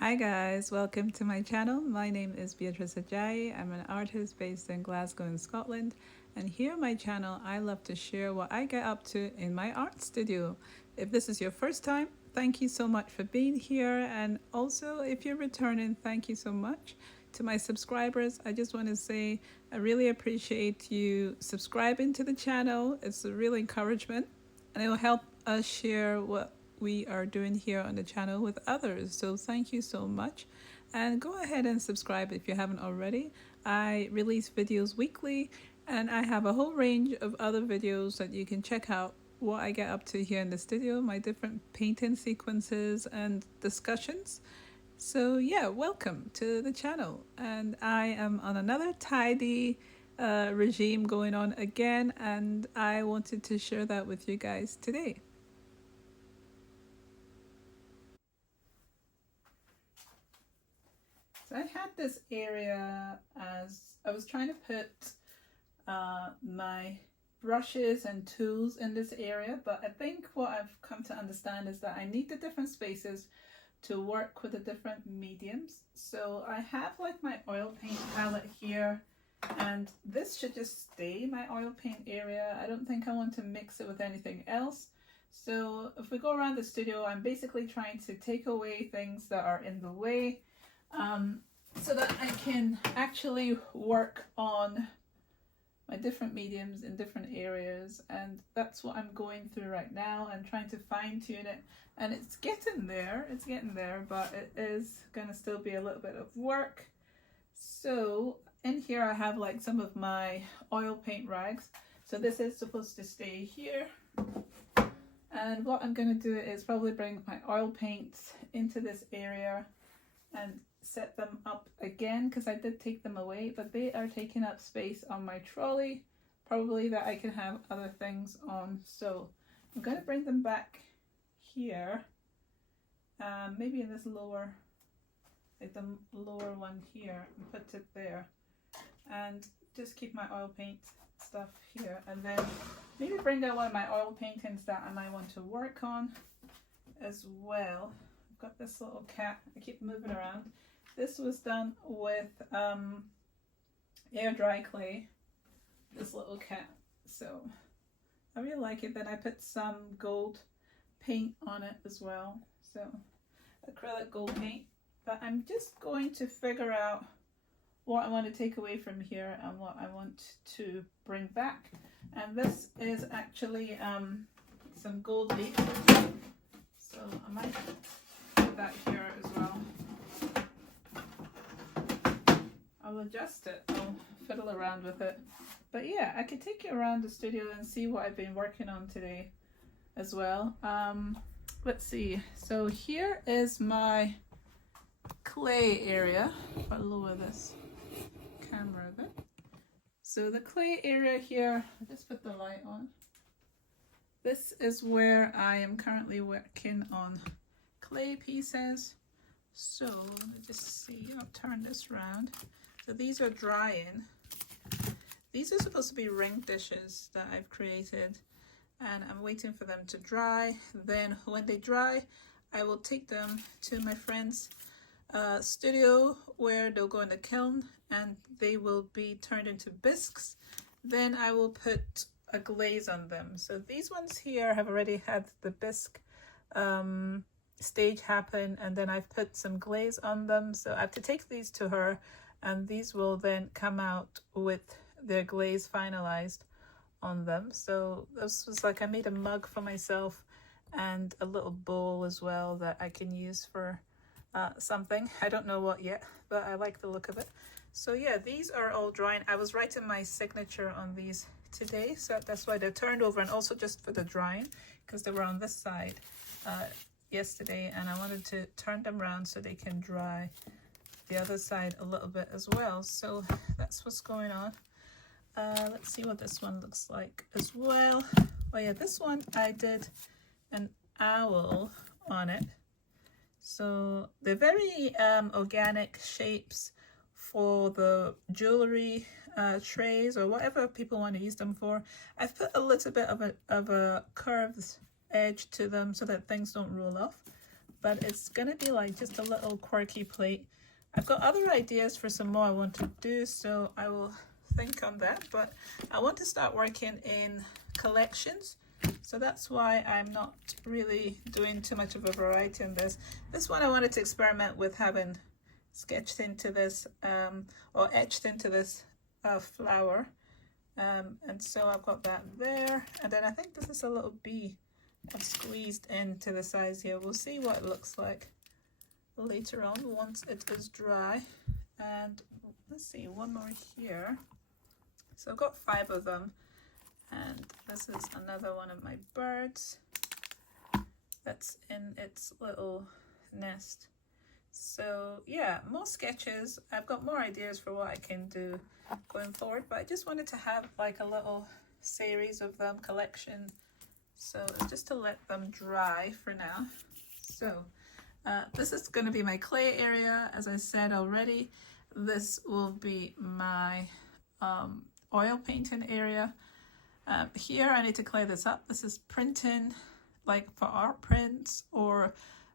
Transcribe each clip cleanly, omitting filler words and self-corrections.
Hi guys, welcome to my channel. My name is Beatrice Ajayi. I'm an artist based in Glasgow in Scotland, and here on my channel I love to share what I get up to in my art studio. If this is your first time, thank you so much for being here, and also if you're returning, thank you so much. To my subscribers, I just want to say I really appreciate you subscribing to the channel. It's a real encouragement and it will help us share what we are doing here on the channel with others. So thank you so much. And go ahead and subscribe if you haven't already. I release videos weekly and I have a whole range of other videos that you can check out what I get up to here in the studio, my different painting sequences and discussions. So yeah, welcome to the channel. And I am on another tidy regime going on again, and I wanted to share that with you guys today. So I had this area as I was trying to put my brushes and tools in this area, but I think what I've come to understand is that I need the different spaces to work with the different mediums. So I have like my oil paint palette here, and this should just stay my oil paint area. I don't think I want to mix it with anything else. So if we go around the studio, I'm basically trying to take away things that are in the way, so that I can actually work on my different mediums in different areas, and that's what I'm going through right now and trying to fine tune it. And it's getting there, but it is gonna still be a little bit of work. So in here I have like some of my oil paint rags. So this is supposed to stay here. And what I'm gonna do is probably bring my oil paints into this area and set them up again, because I did take them away, but they are taking up space on my trolley, probably that I can have other things on. So I'm going to bring them back here, maybe in this lower, like the lower one here, and put it there, and just keep my oil paint stuff here, and then maybe bring out one of my oil paintings that I might want to work on as well. I've got this little cat, I keep moving around. This was done with air dry clay, this little cat. So I really like it. Then I put some gold paint on it as well. So acrylic gold paint. But I'm just going to figure out what I want to take away from here and what I want to bring back. And this is actually some gold leaf. So I might put that here as well. I'll adjust it, I'll fiddle around with it. But yeah, I could take you around the studio and see what I've been working on today as well. Let's see, so here is my clay area. If I lower this camera a bit. So the clay area here, I'll just put the light on. This is where I am currently working on clay pieces. So let me just see, I'll turn this around. So these are drying. These are supposed to be ring dishes that I've created, and I'm waiting for them to dry. Then when they dry, I will take them to my friend's studio where they'll go in the kiln and they will be turned into bisques. Then I will put a glaze on them. So these ones here have already had the bisque stage happen, and then I've put some glaze on them. So I have to take these to her, and these will then come out with their glaze finalized on them. So this was like, I made a mug for myself and a little bowl as well that I can use for something. I don't know what yet, but I like the look of it. So yeah, these are all drying. I was writing my signature on these today, so that's why they're turned over, and also just for the drying, because they were on this side yesterday, and I wanted to turn them around so they can dry the other side a little bit as well. So that's what's going on. Let's see what this one looks like as well. Oh yeah, this one I did an owl on it. So they're very organic shapes for the jewelry trays or whatever people want to use them for. I've put a little bit of a curved edge to them so that things don't roll off. but it's gonna be like just a little quirky plate. I've got other ideas for some more I want to do, so I will think on that, but I want to start working in collections, so that's why I'm not really doing too much of a variety on this. This one I wanted to experiment with having sketched into this or etched into this flower, and so I've got that there, and then I think this is a little bee I've squeezed into the size here. We'll see what it looks like later on once it is dry. And let's see, one more here. So I've got 5 of them, and this is another one of my birds that's in its little nest. So yeah, more sketches. I've got more ideas for what I can do going forward, but I just wanted to have like a little series of them, collection. So it's just to let them dry for now. So this is going to be my clay area, as I said already. This will be my oil painting area. Here I need to clay this up. This is printing, like for art prints or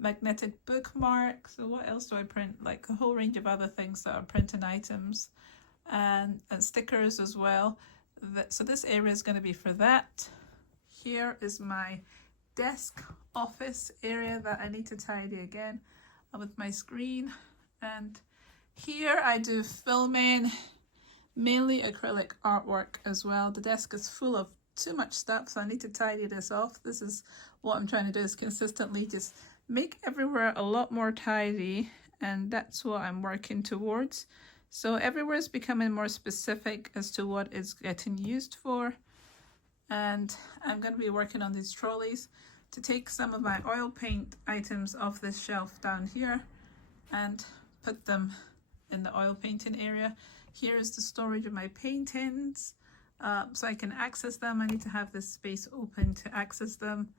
magnetic bookmarks. So what else do I print? Like a whole range of other things that are printing items, and stickers as well. So this area is going to be for that. Here is my desk office area that I need to tidy again with my screen. And here I do filming, mainly acrylic artwork as well. The desk is full of too much stuff, so I need to tidy this off. This is what I'm trying to do, is consistently just make everywhere a lot more tidy, and that's what I'm working towards. So everywhere is becoming more specific as to what it's getting used for. And I'm going to be working on these trolleys to take some of my oil paint items off this shelf down here and put them in the oil painting area. Here is the storage of my paintings, so I can access them. I need to have this space open to access them,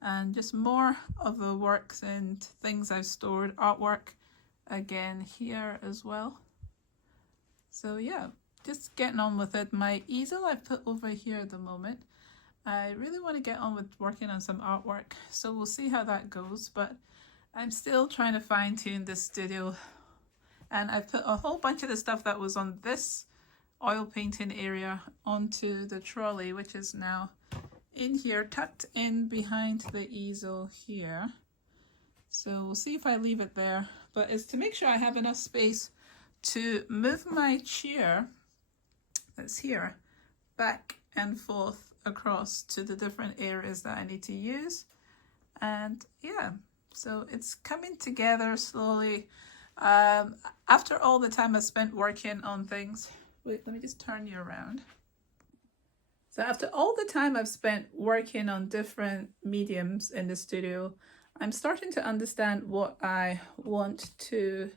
and just more of the works and things I've stored, artwork again here as well. So yeah, just getting on with it. My easel I've put over here at the moment. I really want to get on with working on some artwork, so we'll see how that goes, but I'm still trying to fine-tune this studio. And I put a whole bunch of the stuff that was on this oil painting area onto the trolley, which is now in here, tucked in behind the easel here. So we'll see if I leave it there, but it's to make sure I have enough space to move my chair that's here back and forth across to the different areas that I need to use. And yeah, so it's coming together slowly. After all the time I spent working on things, wait, let me just turn you around. So after all the time I've spent working on different mediums in the studio, I'm starting to understand what I want to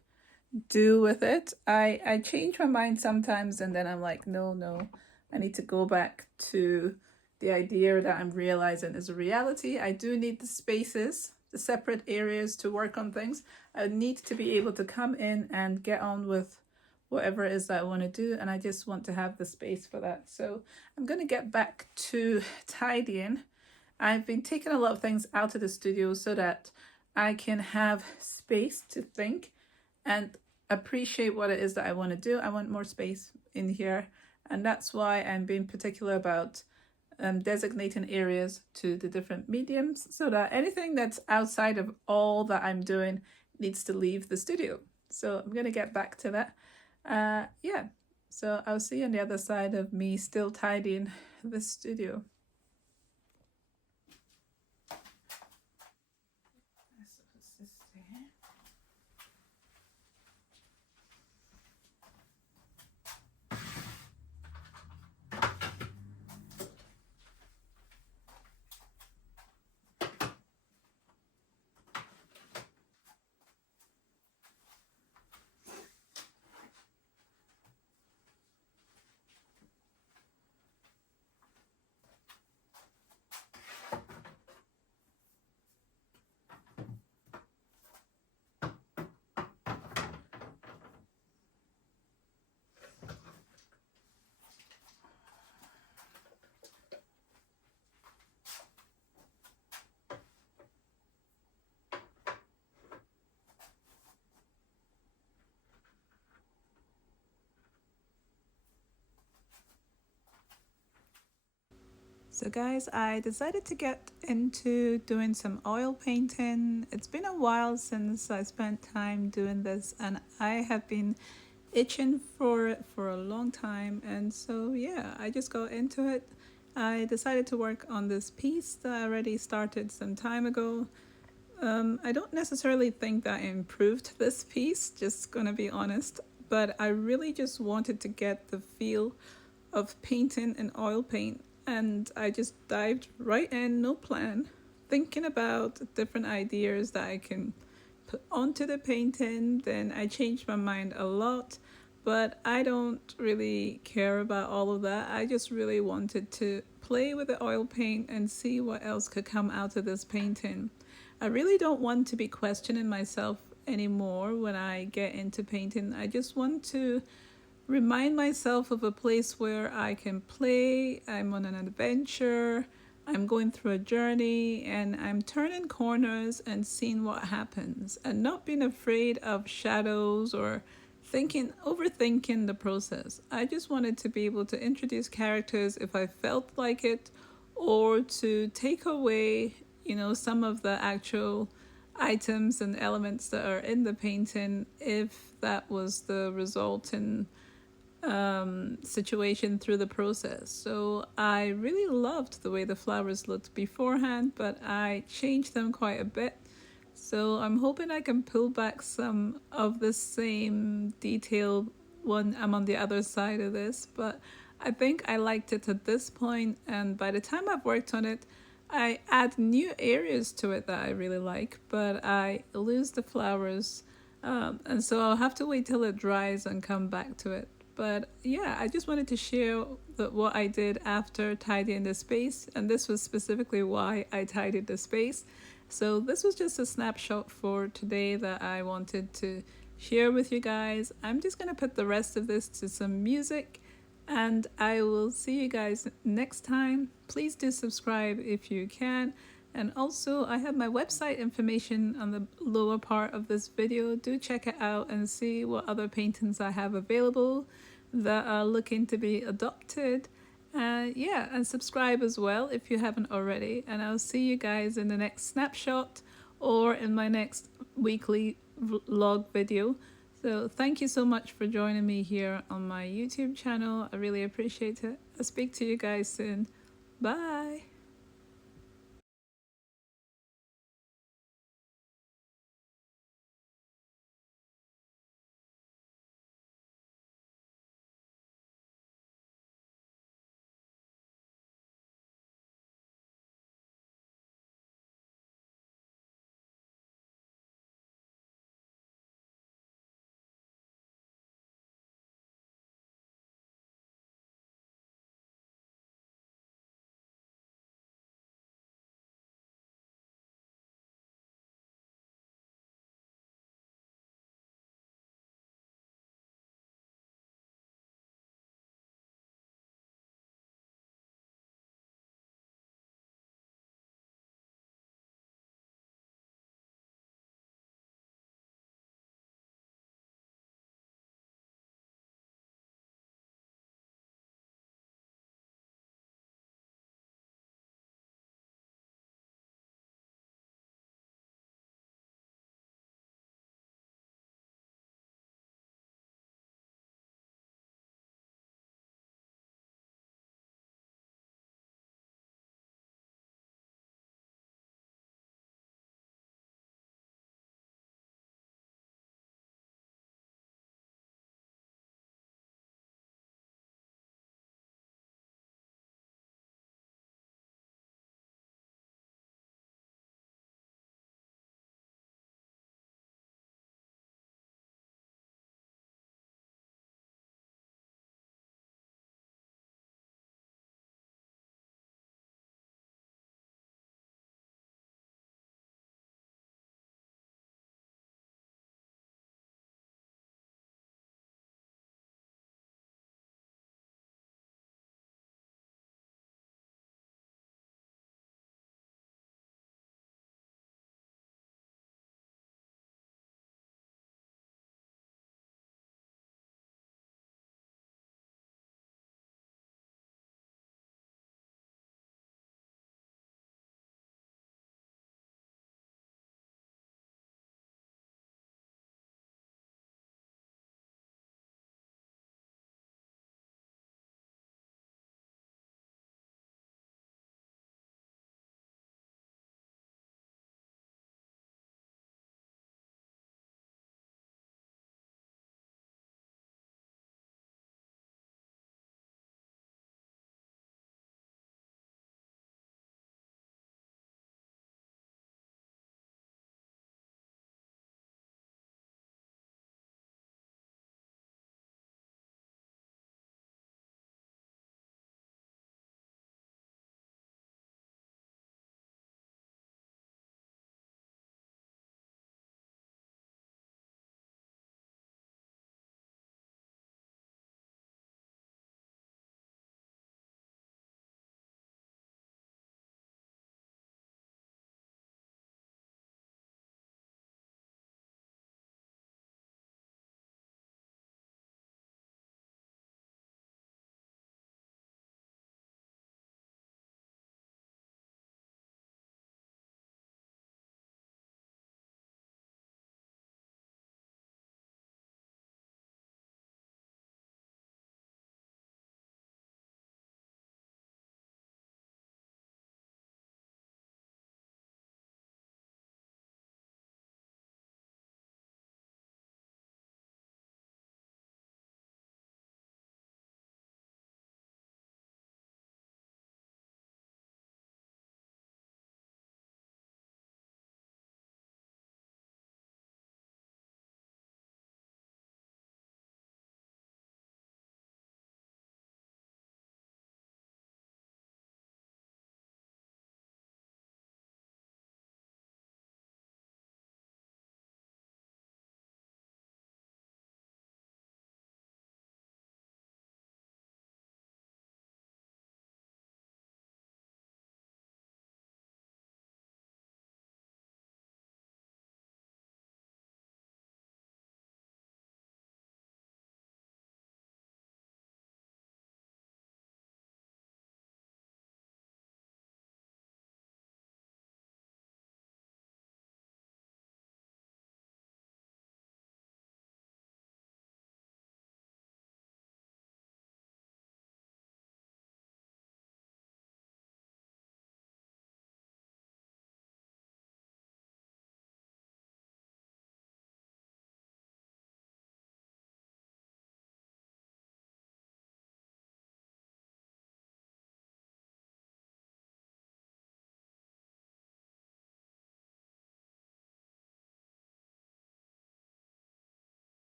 do with it. I change my mind sometimes, and then I'm like, no, I need to go back to the idea that I'm realizing is a reality. I do need the spaces, the separate areas to work on things. I need to be able to come in and get on with whatever it is that I want to do, and I just want to have the space for that. So I'm going to get back to tidying. I've been taking a lot of things out of the studio so that I can have space to think and appreciate what it is that I want to do. I want more space in here, and that's why I'm being particular about designating areas to the different mediums, so that anything that's outside of all that I'm doing needs to leave the studio. So I'm going to get back to that. Yeah, so I'll see you on the other side of me still tidying the studio. So guys, I decided to get into doing some oil painting. It's been a while since I spent time doing this, and I have been itching for it for a long time. And so yeah, I just got into it. I decided to work on this piece that I already started some time ago. I don't necessarily think that I improved this piece, just gonna be honest, but I really just wanted to get the feel of painting in oil paint, and I just dived right in, no plan, thinking about different ideas that I can put onto the painting. Then I changed my mind a lot, but I don't really care about all of that. I just really wanted to play with the oil paint and see what else could come out of this painting. I really don't want to be questioning myself anymore when I get into painting. I just want to remind myself of a place where I can play, I'm on an adventure, I'm going through a journey, and I'm turning corners and seeing what happens, and not being afraid of shadows or overthinking the process. I just wanted to be able to introduce characters if I felt like it, or to take away, some of the actual items and elements that are in the painting if that was the resulting situation through the process. So I really loved the way the flowers looked beforehand, but I changed them quite a bit. So I'm hoping I can pull back some of the same detail when I'm on the other side of this, but I think I liked it at this point, and by the time I've worked on it, I add new areas to it that I really like, but I lose the flowers, and so I'll have to wait till it dries and come back to it. But yeah, I just wanted to share what I did after tidying the space, and this was specifically why I tidied the space. So this was just a snapshot for today that I wanted to share with you guys. I'm just going to put the rest of this to some music, and I will see you guys next time. Please do subscribe if you can. And also, I have my website information on the lower part of this video. Do check it out and see what other paintings I have available that are looking to be adopted. Yeah, and subscribe as well if you haven't already. And I'll see you guys in the next snapshot or in my next weekly vlog video. So thank you so much for joining me here on my YouTube channel. I really appreciate it. I'll speak to you guys soon. Bye.